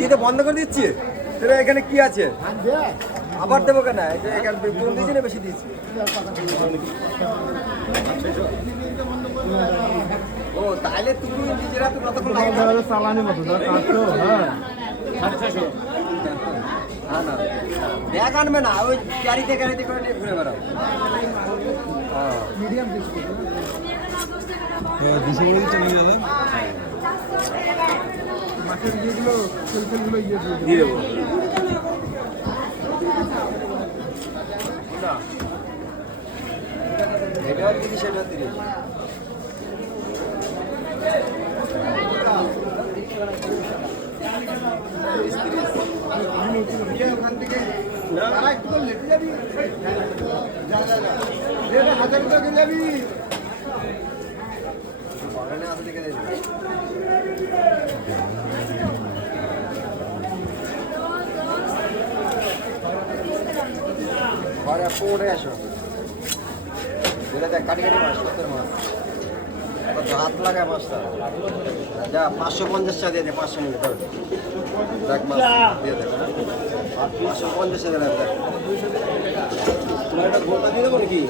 দিতে বন্ধ করে দিচ্ছি। সেটা এখানে কি আছে? আবার দেবো কেন? কম দিয়েছি না বেশি দিয়েছি? ও তাহলে তুমি নিজেরা তো কতক্ষণ চালানি মতো হ্যাঁ না ব্যাগ আনবে না, ওই গাড়িতে গাড়িতে করে নিয়ে ঘুরে বেড়াও। মাছের ইয়েগুলো সেলফেলগুলো ইয়ে দিয়ে দেবো। এটা 30, এটা 30। ওখান থেকে একটু লেটে যাবি, 1000 টাকা যাবি বাগানে আসা থেকে ঘরে পড়ে আসো। দেখ কাটি কাটি মাছ, সত্তর মাছ কত হাত লাগায় মাছটা। যা 550 টাকা দিয়ে দে, 500 নিয়ে দেখ মাছ দিয়ে দেখ 550 টাকা দেখ। তোমার একটা গোটা দিয়ে দেবো নাকি?